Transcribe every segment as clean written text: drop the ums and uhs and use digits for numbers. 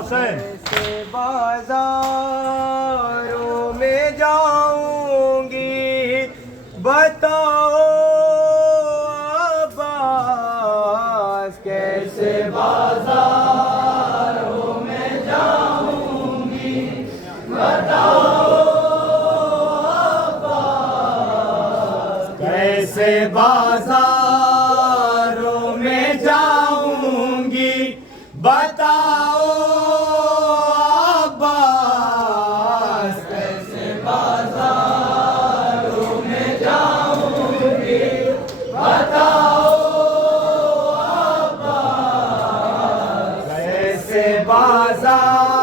भाव से। कैसे बाजारों में जाऊंगी बताओ अब्बास, कैसे बाजारों में जाऊंगी बताओ अब्बास, कैसे बाजारों में जाऊंगी बताओ अब्बास, कैसे बाजारों में जाऊंगी बताओ अब्बास, कैसे बाजारों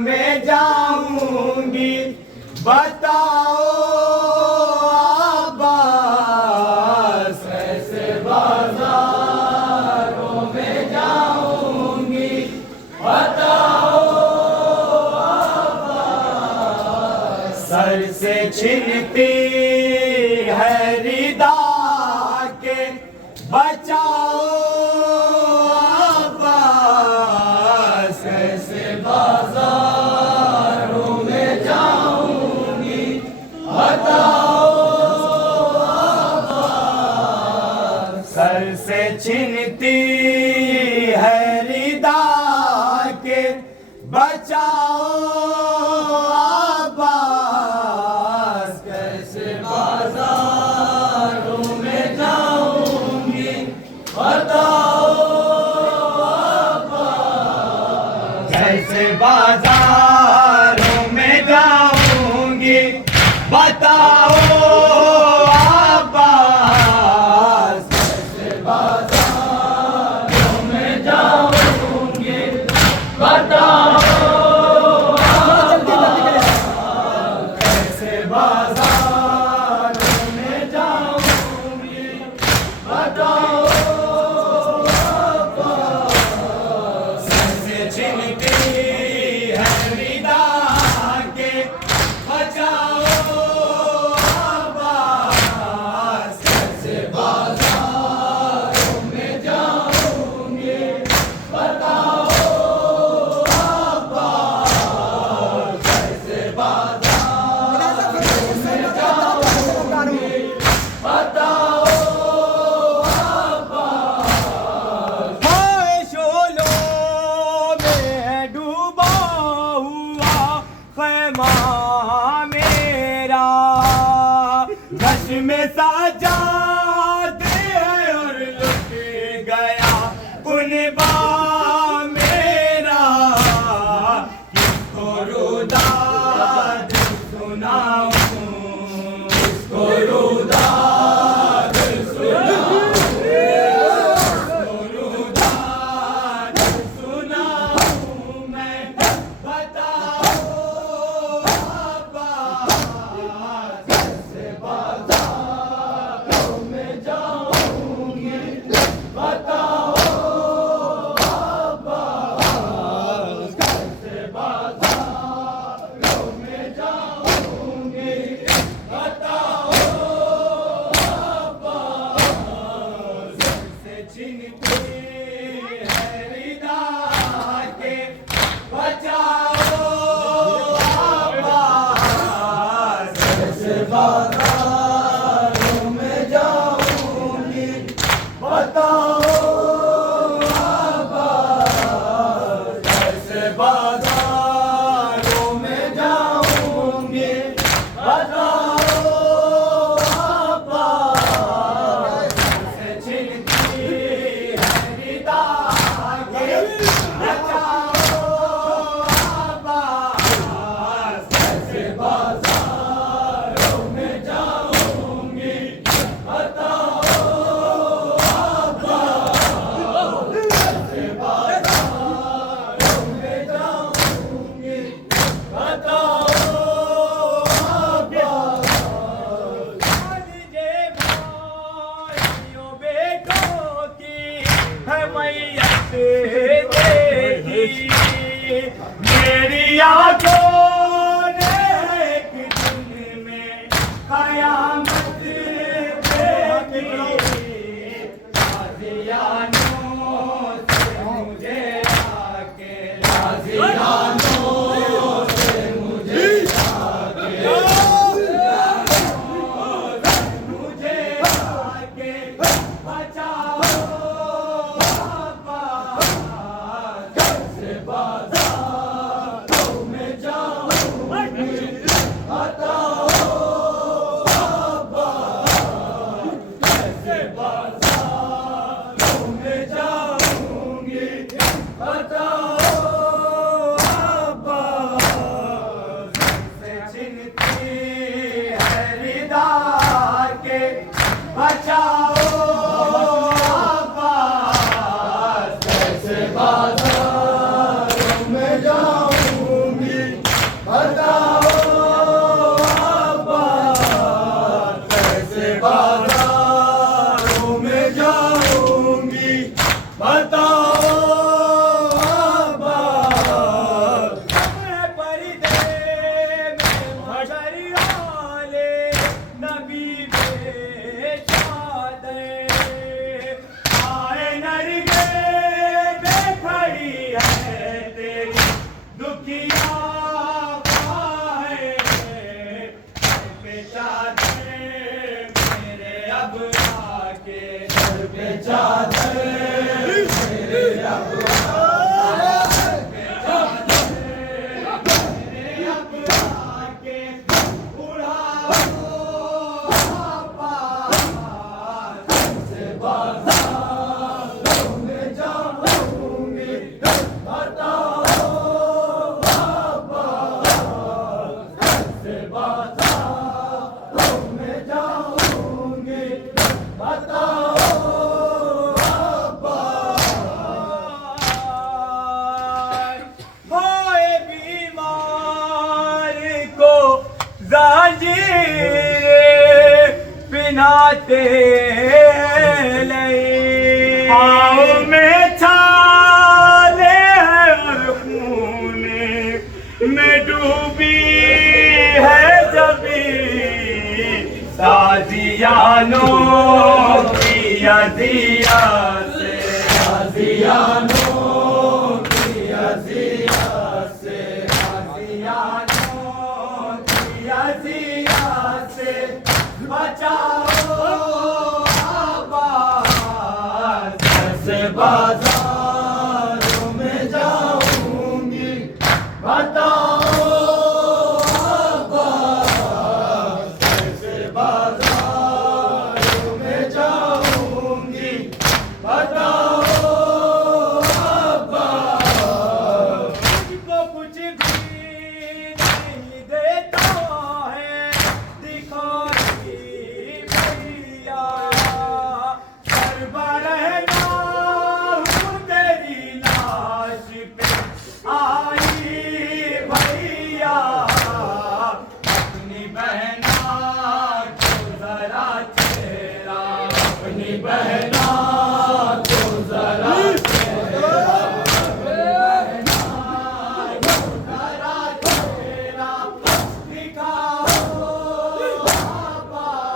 में जाऊंगी बताओ अब्बास, कैसे बाजारों में जाऊंगी बताओ अब्बास, सर से छिनती है रिदा के बचाओ अब्बास, कैसे बाजारों में जाऊंगी बताओ अब्बास, सर से छिनती है रिदा के बचाओ अब्बास, कैसे बाजारों में जाऊंगी बताओ अब्बास, कैसे बाजारों में जाऊंगी बताओ अब्बास, कैसे बाजारों में जाऊंगी बताओ अब्बास, कैसे बाजारों में जाऊंगी बताओ अब्बास, कैसे छिनती है रिदा के बचाओ अब्बास, कैसे बाजारों में जाऊंगी बताओ अब्बास, कैसे बाजारों में जाऊंगी बताओ अब्बास, हाय शोलों में डूबा हुआ ख़ैमा मेरा, नश में साजाद है और लुट गया कुनबा मेरा, किसको रुदाद सुनाऊं, किसको रुदाद सुनाऊं, किसको रुदाद सुनाऊं मैं बताओ अब्बास, कैसे बाजारों में जाऊंगी बताओ अब्बास, कैसे बाजारों में जाऊंगी बताओ अब्बास, कैसे छिनती है रिदा के बचाओ अब्बास, कैसे बाजारों में जाऊंगी बताओ अब्बास, कैसे बाजारों में जाऊंगी बताओ अब्बास, कैसे छिनती है रिदा के बचाओ अब्बास, कैसे बाजारों में जाऊंगी बताओ अब्बास, कैसे बाजारों में जाऊंगी बताओ अब्बास, जे भाइयों बेटों की है मैयत देखी, मेरी आंखों ने एक दिन में कयामत देखी, कादियानों से मुझे आके बताओ अब्बास। मैं पर्दे में मशरियाले नबी बेचादे आए नरगे में खड़ी है तेरी दुखिया चादर मेरे अब आके उड़ाओ अब्बास से बाज़ारों में जाऊंगी बताओ अब्बास से बाज़ारों में जाऊंगी बताओ पिनाते पाँव में छाले और खूने में डूबी है जबी साजियानों की अज़िया से साजियानों की अज़िया से साजियानों की अज़िया से बचाओ अब्बास से बाज़ारों में जाऊंगी बताओ अब्बास से बाज़ारों में जाऊंगी बताओ अब्बास। को कुछ भी नहीं देता है दिखाई भैया सरबरहना हूँ तेरी लाश पे आई भैया अपनी बहना को जरा चेहरा अपनी बहना को जरा चेहरा दिखाओ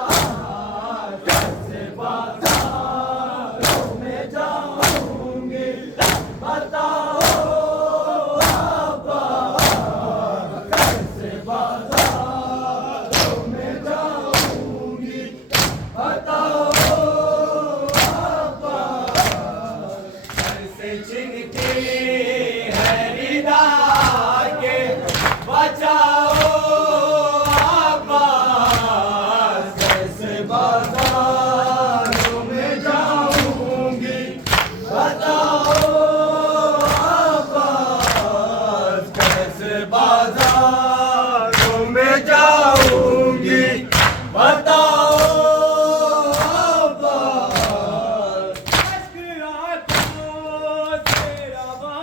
अब्बास से बाज़ारों में जाऊंगी बताओ अब्बास से बाज़ारों में जाऊंगी बताओ अब्बास। घर से छिनके है रिदा के बचाओ अब्बास कैसे बाज़ारों में जाऊंगी बताओ अब्बास कैसे बाज़ारों में जाऊंगी बताओ अब्बास। अश्क आंखों से रवा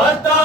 बताओ